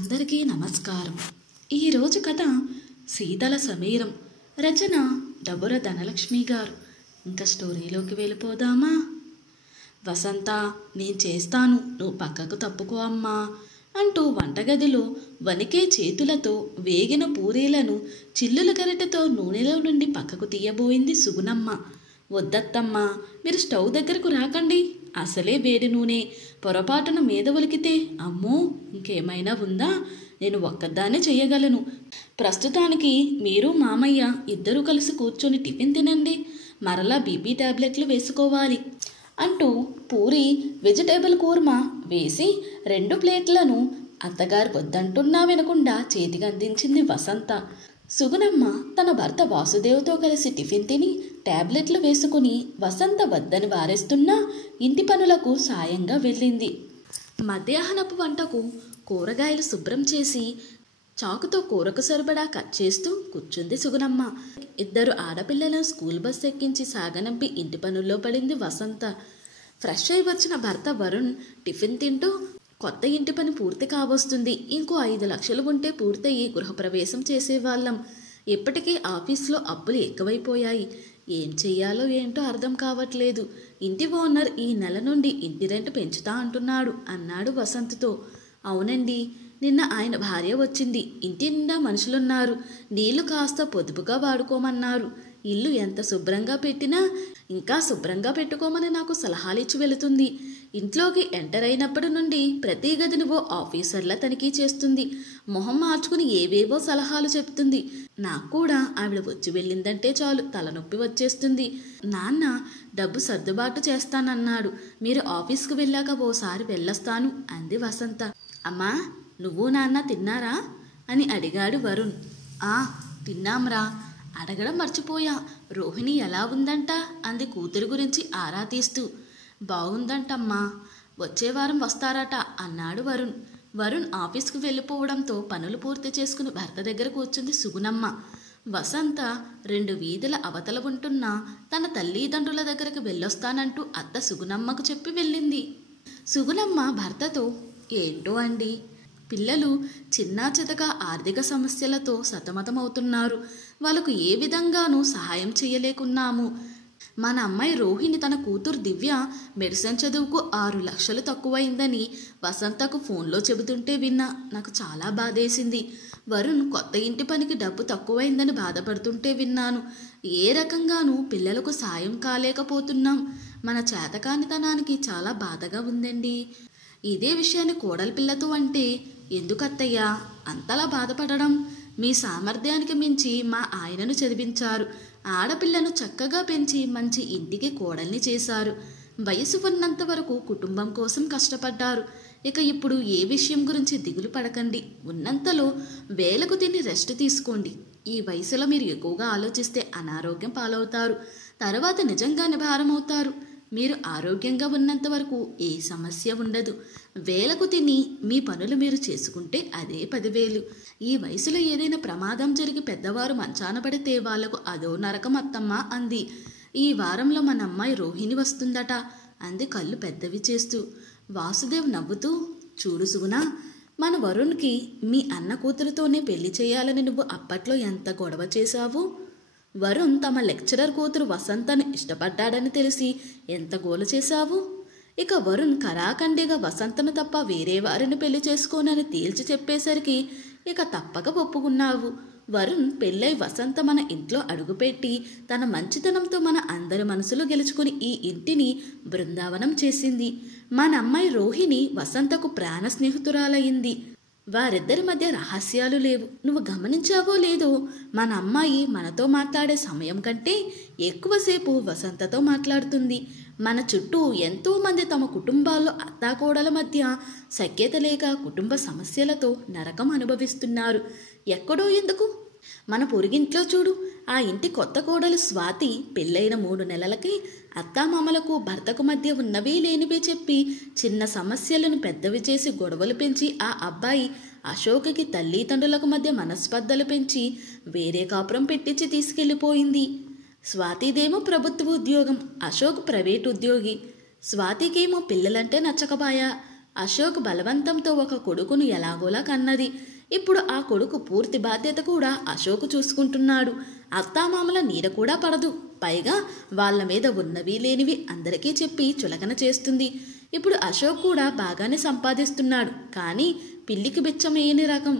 అందరికీ నమస్కారం. ఈరోజు కథ శీతల సమీరం, రచన డబుర ధనలక్ష్మి గారు. ఇంకా స్టోరీలోకి వెళ్ళిపోదామా? వసంత, నేను చేస్తాను, నువ్వు పక్కకు తప్పుకో అమ్మా అంటూ వంటగదిలో వణికే చేతులతో వేగిన పూరీలను చిల్లుల గరిటెతో నూనెలో నుండి పక్కకు తీయబోయింది సుగుణమ్మ. వద్దత్తమ్మా, మీరు స్టవ్ దగ్గరకు రాకండి, అసలే వేడి నూనె, పొరపాటున మీద ఒలికితే అమ్మో ఇంకేమైనా ఉందా? నేను ఒక్కదాన్నే చెయ్యగలను. ప్రస్తుతానికి మీరు మామయ్య ఇద్దరూ కలిసి కూర్చొని టిఫిన్ తినండి, మరలా బీపీ టాబ్లెట్లు వేసుకోవాలి అంటూ పూరి వెజిటేబుల్ కూర్మా వేసి 2 ప్లేట్లను అత్తగారు వద్దంటున్నా వినకుండా చేతికి అందించింది వసంత. సుగుణమ్మ తన భర్త వాసుదేవ్తో కలిసి టిఫిన్ తిని టాబ్లెట్లు వేసుకుని వసంత వద్దని వారేస్తున్నా ఇంటి పనులకు సాయంగా వెళ్ళింది. మధ్యాహ్నపు వంటకు కూరగాయలు శుభ్రం చేసి చాకుతో కూరకు సరిపడా కట్ చేస్తూ కూర్చుంది సుగుణమ్మ. 2 ఆడపిల్లలను స్కూల్ బస్ ఎక్కించి సాగనంపి ఇంటి పనుల్లో పడింది వసంత. ఫ్రెష్ అయి వచ్చిన భర్త వరుణ్ టిఫిన్ తింటూ, కొత్త ఇంటి పని పూర్తి కావస్తుంది, ఇంకో 5 లక్షలు ఉంటే పూర్తయి గృహప్రవేశం చేసేవాళ్ళం. ఇప్పటికే ఆఫీస్లో అప్పులు ఎక్కువైపోయాయి, ఏం చెయ్యాలో ఏంటో అర్థం కావట్లేదు. ఇంటి ఓనర్ ఈ నెల నుండి ఇంటి రెంట్ పెంచుతా అంటున్నాడు అన్నాడు వసంత్తో. అవునండి, నిన్న ఆయన భార్య వచ్చింది, ఇంటి నిండా మనుషులున్నారు, నీళ్లు కాస్త పొదుపుగా వాడుకోమన్నారు. ఇల్లు ఎంత శుభ్రంగా పెట్టినా ఇంకా శుభ్రంగా పెట్టుకోమని నాకు సలహాలు ఇచ్చి వెళుతుంది. ఇంట్లోకి ఎంటర్ అయినప్పటి నుండి ప్రతి గదిని ఓ ఆఫీసర్లా తనిఖీ చేస్తుంది, మొహం మార్చుకుని ఏవేవో సలహాలు చెప్తుంది. నాకు కూడా ఆవిడ వచ్చి వెళ్ళిందంటే చాలు తలనొప్పి వచ్చేస్తుంది. నాన్న డబ్బు సర్దుబాటు చేస్తానన్నాడు, మీరు ఆఫీస్కు వెళ్ళాక ఓసారి వెళ్ళొస్తాను అంది వసంత. అమ్మా, నువ్వు నాన్న తిన్నారా అని అడిగాడు వరుణ్. తిన్నాంరా, అడగడం మర్చిపోయా, రోహిణి ఎలా ఉందంట అంది కూతురు గురించి ఆరా తీస్తూ. బాగుందంటమ్మా, వచ్చే వారం వస్తారట అన్నాడు వరుణ్. వరుణ్ ఆఫీస్కు వెళ్ళిపోవడంతో పనులు పూర్తి చేసుకుని భర్త దగ్గర కూర్చుంది సుగుణమ్మ. వసంత 2 వీధుల అవతల ఉంటున్న తన తల్లిదండ్రుల దగ్గరకు వెళ్ళొస్తానంటూ అత్త సుగుణమ్మకు చెప్పి వెళ్ళింది. సుగుణమ్మ భర్తతో, ఏంటో అండి, పిల్లలు చిన్నా చితక ఆర్థిక సమస్యలతో సతమతమవుతున్నారు, వాళ్ళకు ఏ విధంగానూ సహాయం చేయలేకున్నాము. మన అమ్మాయి రోహిణి తన కూతురు దివ్య మెడిసిన్ చదువుకు 6 లక్షలు తక్కువైందని వసంతకు ఫోన్లో చెబుతుంటే విన్నా, నాకు చాలా బాధేసింది. వరుణ్ కొత్త ఇంటి పనికి డబ్బు తక్కువైందని బాధపడుతుంటే విన్నాను. ఏ రకంగానూ పిల్లలకు సాయం కాలేకపోతున్నాం. మన చేతకానితనానికి చాలా బాధగా ఉందండి. ఇదే విషయాన్ని కోడలి పిల్లతో అంటే, ఎందుకత్తయ్యా అంతలా బాధపడడం? మీ సామర్థ్యానికి మించి మా ఆయనను చదివించారు, ఆడపిల్లను చక్కగా పెంచి మంచి ఇంటికి కోడల్ని చేశారు, వయసు ఉన్నంత వరకు కుటుంబం కోసం కష్టపడ్డారు. ఇక ఇప్పుడు ఏ విషయం గురించి దిగులు పడకండి, ఉన్నంతలో వేలకు తిని రెస్ట్ తీసుకోండి. ఈ వయసులో మీరు ఎక్కువగా ఆలోచిస్తే అనారోగ్యం పాలవుతారు, తర్వాత నిజంగానే భారమవుతారు. మీరు ఆరోగ్యంగా ఉన్నంత వరకు ఏ సమస్య ఉండదు. వేలకు తిని మీ పనులు మీరు చేసుకుంటే అదే 10,000. ఈ వయసులో ఏదైనా ప్రమాదం జరిగి పెద్దవారు మంచాన పడితే వాళ్లకు అదో నరకం అత్తమ్మ అంది. ఈ వారంలో మన అమ్మాయి రోహిణి వస్తుందట అంది కళ్ళు పెద్దవి చేస్తూ. వాసుదేవ్ నవ్వుతూ, చూడు సుగుణ, మన వరుణ్కి మీ అన్న కూతురుతోనే పెళ్లి చేయాలని నువ్వు అప్పట్లో ఎంత గొడవ చేశావు. వరుణ్ తమ లెక్చరర్ కూతురు వసంతను ఇష్టపడ్డాడని తెలిసి ఎంత గోల చేశావు. ఇక వరుణ్ కరాఖండిగా వసంతను తప్ప వేరే వారిని పెళ్లి చేసుకోనని తేల్చి చెప్పేసరికి ఇక తప్పక ఒప్పుకున్నావు. వరుణ్ పెళ్ళై వసంత మన ఇంట్లో అడుగుపెట్టి తన మంచితనంతో మన అందరి మనసులు గెలుచుకుని ఈ ఇంటిని బృందావనం చేసింది. మన అమ్మాయి రోహిణి వసంతకు ప్రాణ స్నేహితురాలయ్యింది. వారిద్దరి మధ్య రహస్యాలు లేవు. నువ్వు గమనించావో లేదో, మన అమ్మాయి మనతో మాట్లాడే సమయం కంటే ఎక్కువసేపు వసంతతో మాట్లాడుతుంది. మన చుట్టూ ఎంతోమంది తమ కుటుంబాల్లో అత్తాకోడల మధ్య సఖ్యత లేక కుటుంబ సమస్యలతో నరకం అనుభవిస్తున్నారు. ఎక్కడో ఎందుకు, మన పొరుగింట్లో చూడు, ఆ ఇంటి కొత్త కోడలు స్వాతి పెళ్ళైన 3 నెలలకి అత్తామామలకు భర్తకు మధ్య ఉన్నవీ లేనివే చెప్పి చిన్న సమస్యలను పెద్దవి చేసి గొడవలు పెంచి ఆ అబ్బాయి అశోక్కి తల్లిదండ్రులకు మధ్య మనస్పర్ధలు పెంచి వేరే కాపురం పెట్టించి తీసుకెళ్ళిపోయింది. స్వాతిదేమో ప్రభుత్వ ఉద్యోగం, అశోక్ ప్రైవేట్ ఉద్యోగి. స్వాతికేమో పిల్లలంటే నచ్చకపాయా. అశోక్ బలవంతంతో ఒక కొడుకును ఎలాగోలా కన్నది. ఇప్పుడు ఆ కొడుకు పూర్తి బాధ్యత కూడా అశోక్ చూసుకుంటున్నాడు. అత్తామామల నీడ కూడా పడదు. పైగా వాళ్ళ మీద ఉన్నవి లేనివి అందరికీ చెప్పి చులకన చేస్తుంది. ఇప్పుడు అశోక్ కూడా బాగానే సంపాదిస్తున్నాడు. కానీ పిల్లికి బిచ్చమేయని రకం.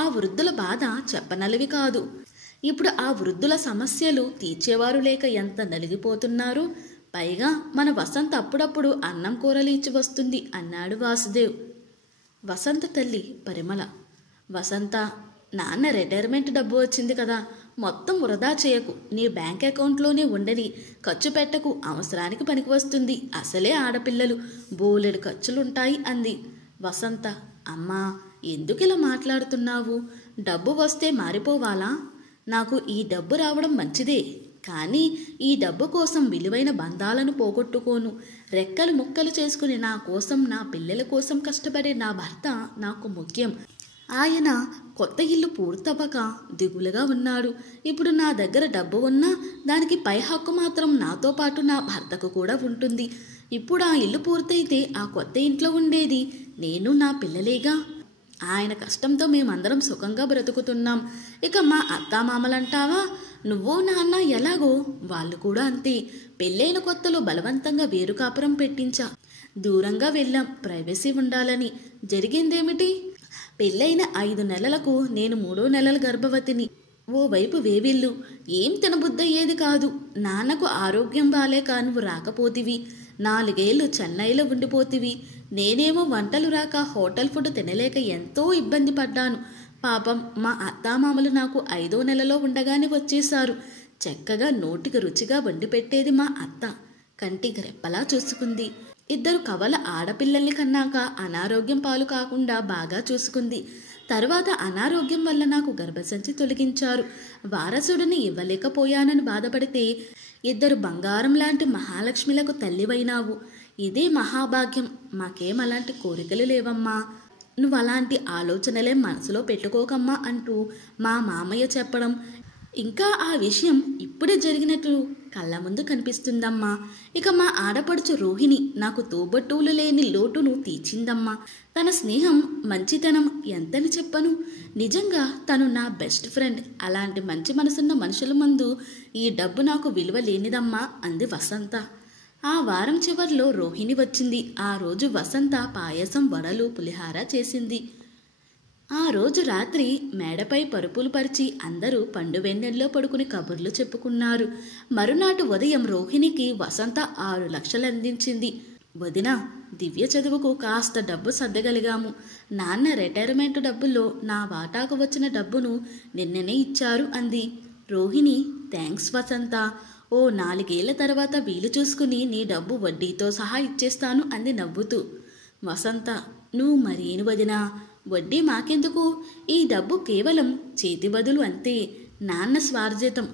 ఆ వృద్ధుల బాధ చెప్పనలివి కాదు. ఇప్పుడు ఆ వృద్ధుల సమస్యలు తీర్చేవారు లేక ఎంత నలిగిపోతున్నారు. పైగా మన వసంత అప్పుడప్పుడు అన్నం కూరలు ఇచ్చి వస్తుంది అన్నాడు వాసుదేవ్. వసంత తల్లి పరిమళ, వసంత, నాన్న రిటైర్మెంట్ డబ్బు వచ్చింది కదా, మొత్తం వృధా చేయకు. నీ బ్యాంక్ అకౌంట్లోనే ఉండని, ఖర్చు పెట్టకు. అవసరానికి పనికి వస్తుంది. అసలే ఆడపిల్లలు, బోలెడు ఖర్చులుంటాయి అంది. వసంత, అమ్మా, ఎందుకు ఇలా మాట్లాడుతున్నావు? డబ్బు వస్తే మారిపోవాలా? నాకు ఈ డబ్బు రావడం మంచిదే, కానీ ఈ డబ్బు కోసం విలువైన బంధాలను పోగొట్టుకోను. రెక్కలు ముక్కలు చేసుకుని నా కోసం, నా పిల్లల కోసం కష్టపడే నా భర్త నాకు ముఖ్యం. ఆయన కొత్త ఇల్లు పూర్తవ్వక దిగులుగా ఉన్నాడు. ఇప్పుడు నా దగ్గర డబ్బు ఉన్నా దానికి పై హక్కు మాత్రం నాతో పాటు నా భర్తకు కూడా ఉంటుంది. ఇప్పుడు ఆ ఇల్లు పూర్తయితే ఆ కొత్త ఇంట్లో ఉండేది నేను, నా పిల్లలేగా. ఆయన కష్టంతో మేమందరం సుఖంగా బ్రతుకుతున్నాం. ఇక మా అత్తామామలంటావా? నువ్వు నాన్న ఎలాగో వాళ్ళు కూడా అంతే. పెళ్ళైన కొత్తలో బలవంతంగా వేరు కాపురం పెట్టించా. దూరంగా వెళ్ళాం, ప్రైవసీ ఉండాలని. జరిగిందేమిటి? పెళ్ళైన 5 నెలలకు నేను 3వ నెలల గర్భవతిని. ఓవైపు వేవిల్లు, ఏం తినబుద్దయ్యేది కాదు. నాన్నకు ఆరోగ్యం బాలేక నువ్వు రాకపోతివి. 4 ఏళ్ళు చెన్నైలో ఉండిపోతివి. నేనేమో వంటలు రాక హోటల్ ఫుడ్ తినలేక ఎంతో ఇబ్బంది పడ్డాను. పాపం మా అత్తామామలు నాకు 5వ నెలలో ఉండగానే వచ్చేశారు. చక్కగా నోటికి రుచిగా వండి పెట్టేది మా అత్త. కంటికి రెప్పలా చూసుకుంది. 2 కవల ఆడపిల్లల్ని కన్నాక అనారోగ్యం పాలు కాకుండా బాగా చూసుకుంది. తర్వాత అనారోగ్యం వల్ల నాకు గర్భసంచి తొలగించారు. వారసుడిని ఇవ్వలేకపోయానని బాధపడితే 2 బంగారం లాంటి మహాలక్ష్మిలకు తల్లివైనావు. ఇదే మహాభాగ్యం. మాకేం అలాంటి కోరికలు లేవమ్మా. నువ్వు అలాంటి ఆలోచనలే మనసులో పెట్టుకోకమ్మా అంటూ మా మామయ్య చెప్పడం, ఇంకా ఆ విషయం ఇప్పుడే జరిగినట్లు కళ్ళ ముందు కనిపిస్తుందమ్మా. ఇక మా ఆడపడుచు రోహిణి నాకు తోబట్టువులు లేని లోటును తీర్చిందమ్మా. తన స్నేహం, మంచితనం ఎంతని చెప్పను. నిజంగా తను నా బెస్ట్ ఫ్రెండ్. అలాంటి మంచి మనసున్న మనుషుల ముందు ఈ డబ్బు నాకు విలువ లేనిదమ్మా అంది వసంత. ఆ వారం చివర్లో రోహిణి వచ్చింది. ఆ రోజు వసంత పాయసం, వడలు, పులిహార చేసింది. ఆ రోజు రాత్రి మేడపై పరుపులు పరిచి అందరూ పండు వెన్నెల్లో పడుకుని కబుర్లు చెప్పుకున్నారు. మరునాటి ఉదయం రోహిణికి వసంత 6 లక్షలు అందించింది. వదిన, దివ్య చదువుకు కాస్త డబ్బు సర్దగలిగాము. నాన్న రిటైర్మెంట్ డబ్బుల్లో నా వాటాకు వచ్చిన డబ్బును నిన్ననే ఇచ్చారు అంది. రోహిణి, థ్యాంక్స్ వసంత. ఓ 4 ఏళ్ల తర్వాత వీలు చూసుకుని నీ డబ్బు వడ్డీతో సహా ఇచ్చేస్తాను అంది నవ్వుతూ. వసంత, నువ్వు మరేను వదినా, వడ్డీ మాకెందుకు? ఈ డబ్బు కేవలం చేతి బదులు అంతే. నాన్న స్వార్జితం,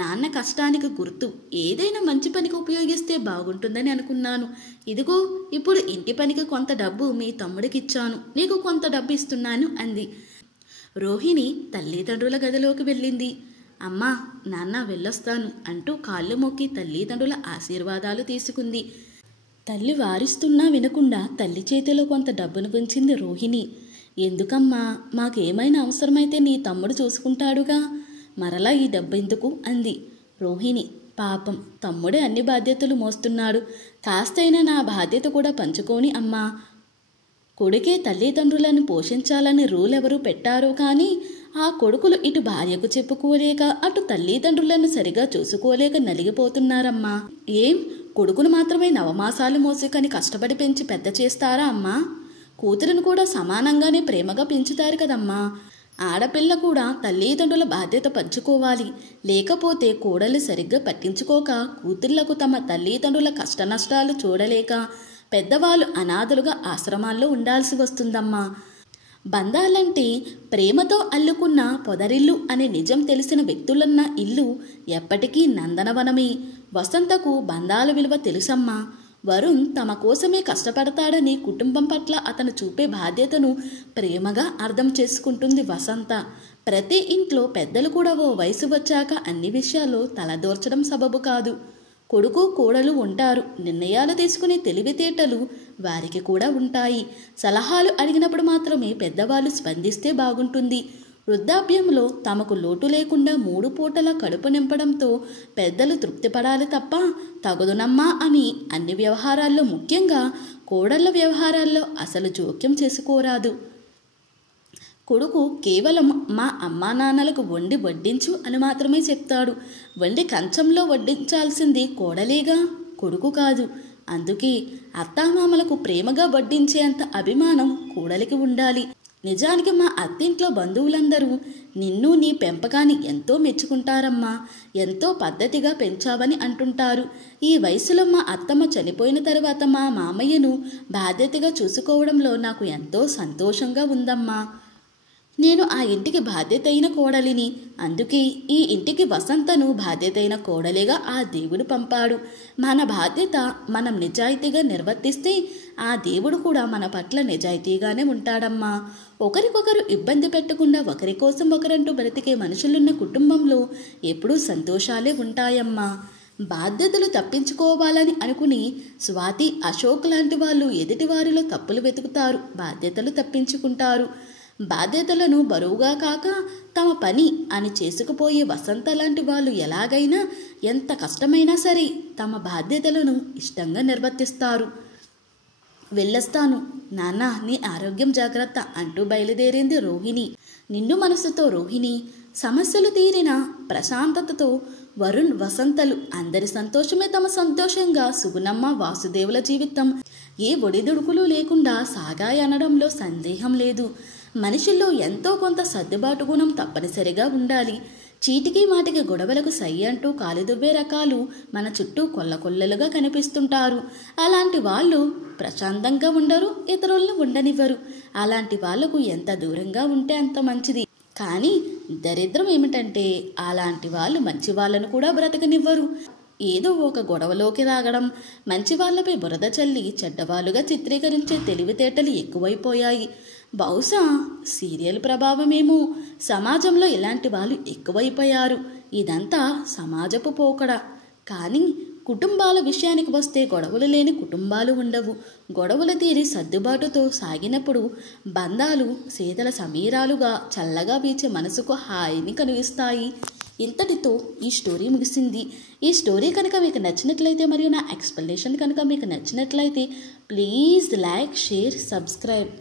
నాన్న కష్టానికి గుర్తు. ఏదైనా మంచి పనికి ఉపయోగిస్తే బాగుంటుందని అనుకున్నాను. ఇదిగో ఇప్పుడు ఇంటి పనికి కొంత డబ్బు మీ తమ్ముడికిచ్చాను. నీకు కొంత డబ్బు ఇస్తున్నాను అంది. రోహిణి తల్లిదండ్రుల గదిలోకి వెళ్ళింది. అమ్మా, నాన్న వెళ్ళొస్తాను అంటూ కాళ్ళు మొక్కి తల్లిదండ్రుల ఆశీర్వాదాలు తీసుకుంది. తల్లి వారిస్తున్నా వినకుండా తల్లి చేతిలో కొంత డబ్బును ఉంచింది రోహిణి. ఎందుకమ్మా, మాకేమైనా అవసరమైతే నీ తమ్ముడు చూసుకుంటాడుగా, మరలా ఈ డబ్బెందుకు అంది. రోహిణి, పాపం తమ్ముడే అన్ని బాధ్యతలు మోస్తున్నాడు. కాస్తైనా నా బాధ్యత కూడా పంచుకోని అమ్మా. కొడుకే తల్లిదండ్రులను పోషించాలని రూల్ ఎవరు పెట్టారో కానీ ఆ కొడుకులు ఇటు భార్యకు చెప్పుకోలేక అటు తల్లిదండ్రులను సరిగా చూసుకోలేక నలిగిపోతున్నారమ్మా. ఏం, కొడుకును మాత్రమే నవమాసాలు మోసుకని కష్టపడి పెంచి పెద్ద చేస్తారా అమ్మా? కూతురును కూడా సమానంగానే ప్రేమగా పెంచుతారు కదమ్మా. ఆడపిల్ల కూడా తల్లిదండ్రుల బాధ్యత పంచుకోవాలి. లేకపోతే కోడలు సరిగ్గా పట్టించుకోక కూతుళ్లకు తమ తల్లిదండ్రుల కష్టనష్టాలు చూడలేక పెద్దవాళ్ళు అనాథలుగా ఆశ్రమాల్లో ఉండాల్సి వస్తుందమ్మా. బంధాలంటే ప్రేమతో అల్లుకున్న పొదరిల్లు అనే నిజం తెలిసిన వ్యక్తులున్న ఇల్లు ఎప్పటికీ నందనవనమే. వసంతకు బంధాల విలువ తెలుసమ్మా. వరుణ్ తమ కోసమే కష్టపడతాడని కుటుంబం పట్ల అతను చూపే బాధ్యతను ప్రేమగా అర్థం చేసుకుంటుంది వసంత. ప్రతి ఇంట్లో పెద్దలు కూడా ఓ వయసు వచ్చాక అన్ని విషయాలు తలదూర్చడం సబబు కాదు. కొడుకు కోడలు ఉంటారు. నిర్ణయాలు తీసుకునే తెలివితేటలు వారికి కూడా ఉంటాయి. సలహాలు అడిగినప్పుడు మాత్రమే పెద్దవాళ్ళు స్పందిస్తే బాగుంటుంది. వృద్ధాప్యంలో తమకు లోటు లేకుండా 3 పూటల కడుపు నింపడంతో పెద్దలు తృప్తిపడాలి తప్ప తగదునమ్మా అని అన్ని వ్యవహారాల్లో, ముఖ్యంగా కోడళ్ల వ్యవహారాల్లో అసలు జోక్యం చేసుకోరాదు. కొడుకు కేవలం మా అమ్మా నాన్నలకు వండి వడ్డించు అని మాత్రమే చెప్తాడు. వండి కంచంలో వడ్డించాల్సింది కోడలేగా, కొడుకు కాదు. అందుకే అత్తామామలకు ప్రేమగా వడ్డించేంత అభిమానం కోడలికి ఉండాలి. నిజానికి మా అత్తింట్లో బంధువులందరూ నిన్ను నీ పెంపకాన్ని ఎంతో మెచ్చుకుంటారమ్మా, ఎంతో పద్ధతిగా పెంచావని అంటుంటారు. ఈ వయసులో మా అత్తమ్మ చనిపోయిన తర్వాత మా మామయ్యను బాధ్యతగా చూసుకోవడంలో నాకు ఎంతో సంతోషంగా ఉందమ్మా. నేను ఆ ఇంటికి బాధ్యతైన కోడలిని. అందుకే ఈ ఇంటికి వసంతను బాధ్యతైన కోడలిగా ఆ దేవుడు పంపాడు. మన బాధ్యత మనం నిజాయితీగా నిర్వర్తిస్తే ఆ దేవుడు కూడా మన పట్ల నిజాయితీగానే ఉంటాడమ్మా. ఒకరికొకరు ఇబ్బంది పెట్టకుండా ఒకరి కోసం ఒకరంటూ బ్రతికే మనుషులున్న కుటుంబంలో ఎప్పుడూ సంతోషాలే ఉంటాయమ్మా. బాధ్యతలు తప్పించుకోవాలని అనుకుని స్వాతి, అశోక్ లాంటి వాళ్ళు ఎదుటివారిలో తప్పులు వెతుకుతారు, బాధ్యతలు తప్పించుకుంటారు. బాధ్యతలను బరువుగా కాక తమ పని అని చేసుకుపోయే వసంత లాంటి వాళ్ళు ఎలాగైనా, ఎంత కష్టమైనా సరే తమ బాధ్యతలను ఇష్టంగా నిర్వర్తిస్తారు. వెళ్ళొస్తాను నాన్న, నీ ఆరోగ్యం జాగ్రత్త అంటూ బయలుదేరింది రోహిణి. నిండు మనసుతో రోహిణి, సమస్యలు తీరిన ప్రశాంతతతో వరుణ్, వసంతలు అందరి సంతోషమే తమ సంతోషంగా సుగుణమ్మ, వాసుదేవుల జీవితం ఏ ఒడిదుడుకులు లేకుండా సాగాయనడంలో సందేహం లేదు. మనిషిలో ఎంతో కొంత సర్దుబాటు గుణం తప్పనిసరిగా ఉండాలి. చీటికి మాటికి గొడవలకు సై అంటూ కాలిదువ్వే రకాలు మన చుట్టూ కొల్లకొల్లలుగా కనిపిస్తుంటారు. అలాంటి వాళ్ళు ప్రశాంతంగా ఉండరు, ఇతరులను ఉండనివ్వరు. అలాంటి వాళ్లకు ఎంత దూరంగా ఉంటే అంత మంచిది. కానీ దరిద్రం ఏమిటంటే అలాంటి వాళ్ళు మంచి వాళ్ళను కూడా బ్రతకనివ్వరు. ఏదో ఒక గొడవలోకి రాగడం, మంచి వాళ్లపై బురద చల్లి చెడ్డవాళ్ళుగా చిత్రీకరించే తెలివితేటలు ఎక్కువైపోయాయి. బహుశా సీరియల్ ప్రభావమేమో, సమాజంలో ఇలాంటి వాళ్ళు ఎక్కువైపోయారు. ఇదంతా సమాజపు పోకడ. కానీ కుటుంబాల విషయానికి వస్తే గొడవలు లేని కుటుంబాలు ఉండవు. గొడవలు తీరి సర్దుబాటుతో సాగినప్పుడు బంధాలు శీతల సమీరాలుగా చల్లగా వీచే మనసుకు హాయిని కలిగిస్తాయి. ఇంతటితో ఈ స్టోరీ ముగిసింది. ఈ స్టోరీ కనుక మీకు నచ్చినట్లయితే మరియు నా ఎక్స్ప్లెనేషన్ కనుక మీకు నచ్చినట్లయితే ప్లీజ్ లైక్, షేర్, సబ్స్క్రైబ్.